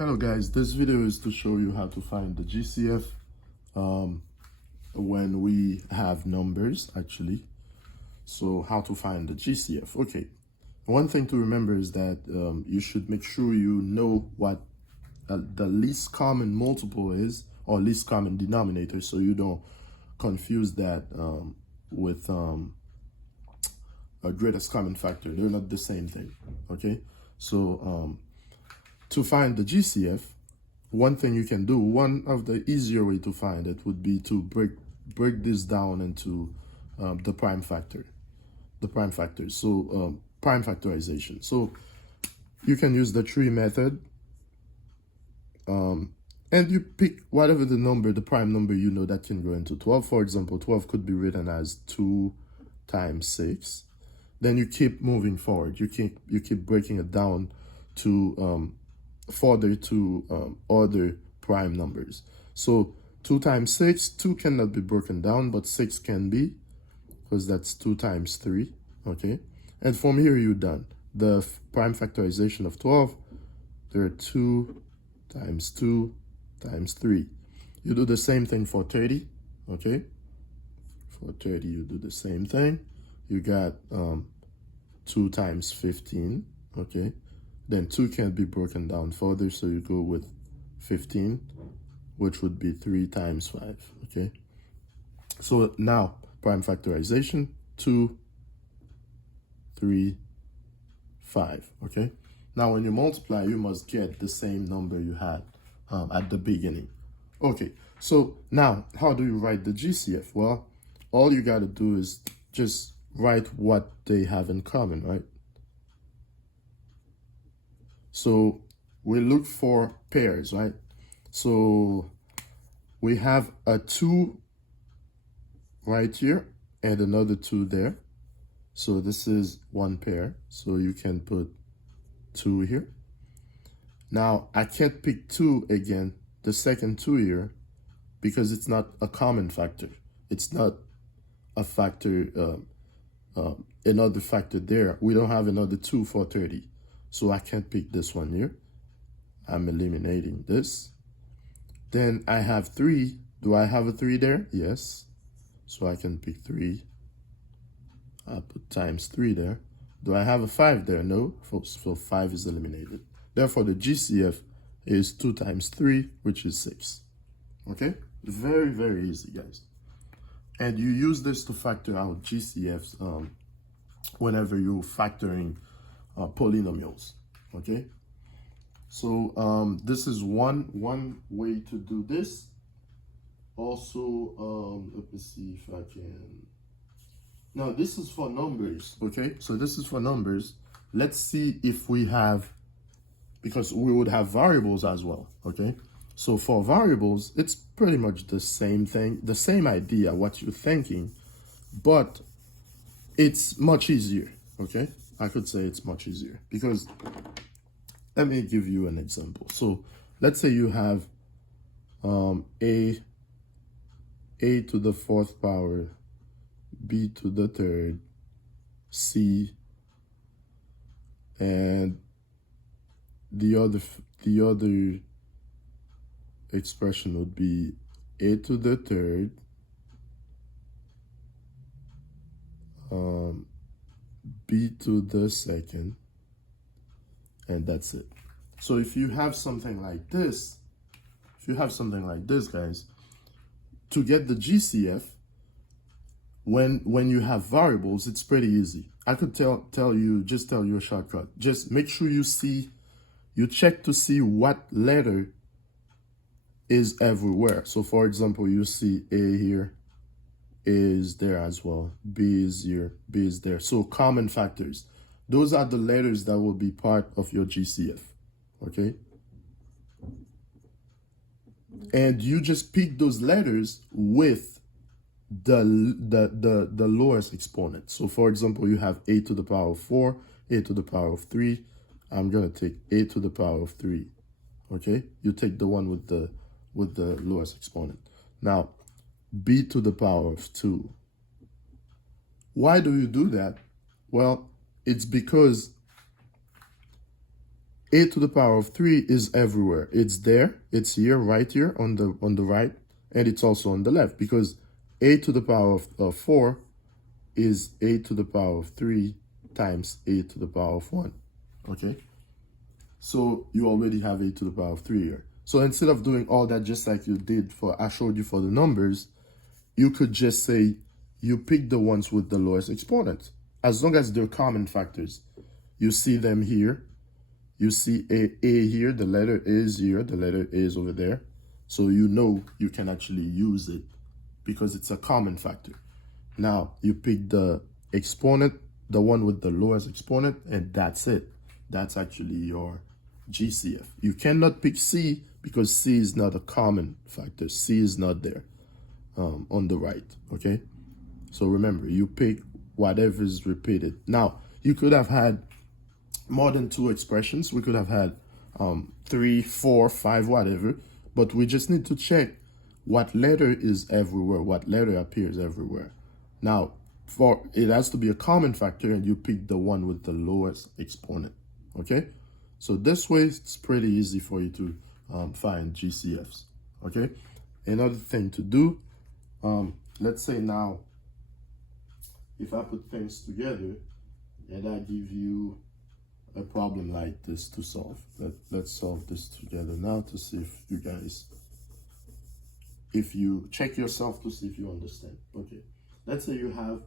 Hello guys, this video is to show you how to find the GCF when we have numbers actually. So how to find the GCF. Okay, one thing to remember is that you should make sure you know what the least common multiple is, or least common denominator, so you don't confuse that with a greatest common factor. They're not the same thing. Okay, so to find the GCF, one thing you can do, one of the easier way to find it would be to break this down into the prime factor, So prime factorization. So you can use the tree method, and you pick whatever the prime number you know that can go into 12. For example, 12 could be written as 2 times 6. Then you keep moving forward. You keep breaking it down to further to other prime numbers. So 2 times 6, 2 cannot be broken down, but 6 can be, because that's 2 times 3, okay? And from here, you're done. The prime factorization of 12, there are 2 times 2 times 3. You do the same thing for 30, okay? For 30, you do the same thing. You got 2 times 15, okay? Then 2 can't be broken down further, so you go with 15, which would be 3 times 5, okay? So now, prime factorization, 2, 3, 5, okay? Now, when you multiply, you must get the same number you had at the beginning. Okay, so now, how do you write the GCF? Well, all you gotta do is just write what they have in common, right? So we look for pairs, right? So we have a 2 right here and another 2 there. So this is one pair. So you can put 2 here. Now I can't pick 2 again, the second 2 here, because it's not a common factor. It's not a factor, another factor there. We don't have another 2 for 30. So I can't pick this one here. I'm eliminating this. Then I have 3. Do I have a 3 there? Yes. So I can pick 3. I'll put times 3 there. Do I have a 5 there? No. So 5 is eliminated. Therefore, the GCF is 2 times 3, which is 6. Okay? Very, very easy, guys. And you use this to factor out GCFs whenever you're factoring polynomials, okay? So this is one way to do this. Also, let me see if I can. Now this is for numbers, okay? So this is for numbers. Let's see if we have, because we would have variables as well, okay? So for variables, it's pretty much the same thing, the same idea, what you're thinking, but it's much easier, okay? I could say it's much easier because let me give you an example. So let's say you have a to the 4th power, b to the 3rd, c, and the other expression would be a to the 3rd, b to the 2nd, and that's it. So if you have something like this, guys, to get the GCF, when you have variables, it's pretty easy. I could tell you a shortcut. Just make sure you check to see what letter is everywhere. So for example, you see A here, A is there as well, B is here, B is there. So common factors. Those are the letters that will be part of your GCF, okay? And you just pick those letters with the lowest exponent. So for example, you have a to the power of 4, a to the power of 3. I'm gonna take a to the power of 3, okay? You take the one with the lowest exponent. Now, b to the power of 2. Why do you do that? Well, it's because a to the power of 3 is everywhere. It's there, it's here, right here on the right, and it's also on the left, because a to the power of 4 is a to the power of 3 times a to the power of 1. Okay? So you already have a to the power of 3 here. So instead of doing all that just like you did I showed you for the numbers, you could just say you pick the ones with the lowest exponent. As long as they're common factors. You see them here. You see a here, the letter A is here, the letter A is over there. So you know you can actually use it because it's a common factor. Now, you pick the exponent, the one with the lowest exponent, and that's it. That's actually your GCF. You cannot pick C because C is not a common factor. C is not there on the right, okay? So remember, you pick whatever is repeated. Now, you could have had more than 2 expressions. We could have had 3, 4, 5, whatever, but we just need to check what letter is everywhere, what letter appears everywhere. Now, for it has to be a common factor, and you pick the one with the lowest exponent, okay? So this way, it's pretty easy for you to find GCFs, okay? Another thing to do, let's say now, if I put things together, and I give you a problem like this to solve. Let's solve this together now to see if you guys, if you check yourself to see if you understand. Okay, let's say you have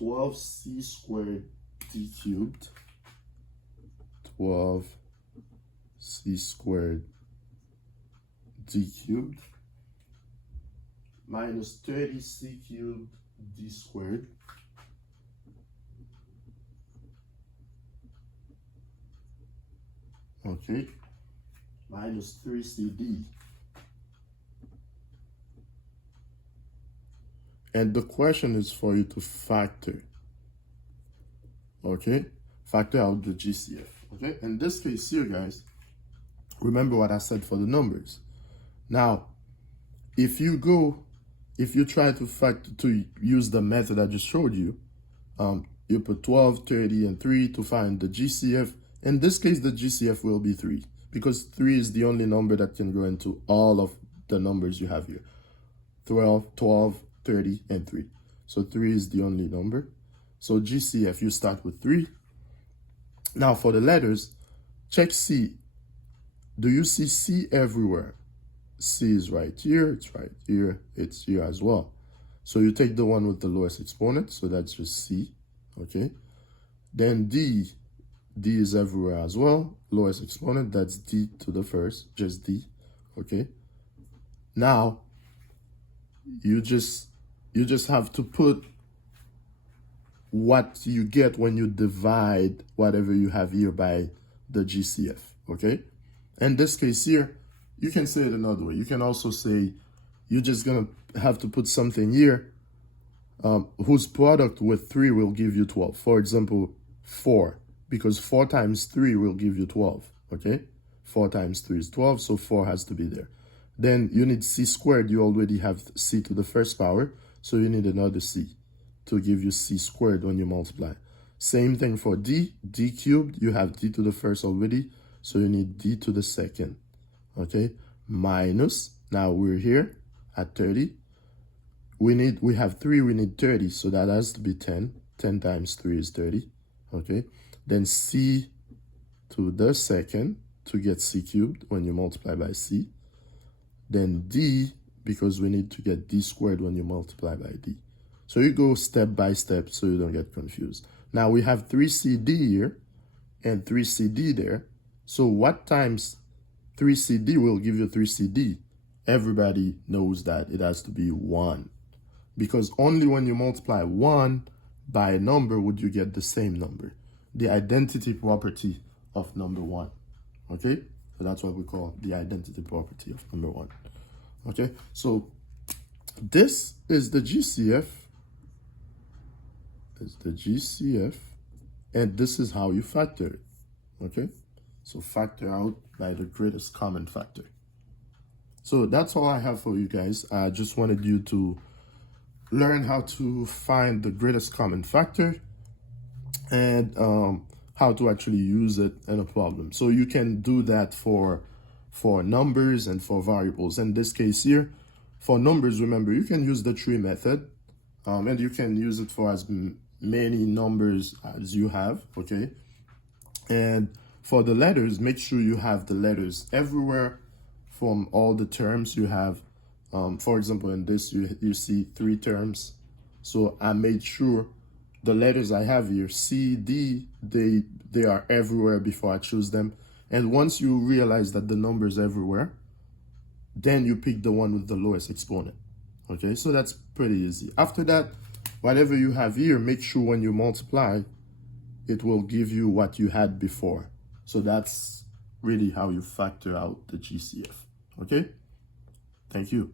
12c squared d cubed, 12c squared d cubed minus 30c cubed d squared okay, minus 3cd. And the question is for you to factor, okay? Factor out the GCF, okay? In this case here, guys, remember what I said for the numbers. Now, if you try to use the method I just showed you, you put 12, 30, and 3 to find the GCF. In this case, the GCF will be 3 because 3 is the only number that can go into all of the numbers you have here. 12, 30, and 3. So 3 is the only number. So GCF, you start with 3. Now for the letters, check C. Do you see C everywhere? C is right here, it's right here, it's here as well. So you take the one with the lowest exponent, so that's just C, okay? Then D is everywhere as well. Lowest exponent, that's D to the first, just D, okay? Now, you just have to put what you get when you divide whatever you have here by the GCF, okay? In this case here, you can say it another way. You can also say you're just gonna have to put something here whose product with 3 will give you 12. For example, 4. Because 4 times 3 will give you 12, okay? 4 times 3 is 12, so 4 has to be there. Then you need c squared. You already have c to the first power, so you need another c to give you c squared when you multiply. Same thing for d cubed. You have d to the first already, so you need d to the second, okay? Minus, now we're here at 30. We have 3, we need 30, so that has to be 10. 10 times 3 is 30, okay? Then c to the second to get c cubed when you multiply by c. Then d, because we need to get d squared when you multiply by d. So you go step by step so you don't get confused. Now we have 3cd here and 3cd there. So what times 3cd will give you 3cd? Everybody knows that it has to be 1. Because only when you multiply 1 by a number would you get the same number. The identity property of number 1, okay? So that's what we call the identity property of number 1, okay? So this is the GCF. It's the GCF, and this is how you factor it, okay? So factor out by the greatest common factor. So that's all I have for you guys. I just wanted you to learn how to find the greatest common factor. And how to actually use it in a problem. So you can do that for numbers and for variables. In this case here, for numbers, remember, you can use the tree method, and you can use it for as many numbers as you have, okay? And for the letters, make sure you have the letters everywhere from all the terms you have. For example, in this, you see 3 terms. So I made sure the letters I have here, C, D, they are everywhere before I choose them. And once you realize that the number is everywhere, then you pick the one with the lowest exponent. Okay, so that's pretty easy. After that, whatever you have here, make sure when you multiply, it will give you what you had before. So that's really how you factor out the GCF. Okay, thank you.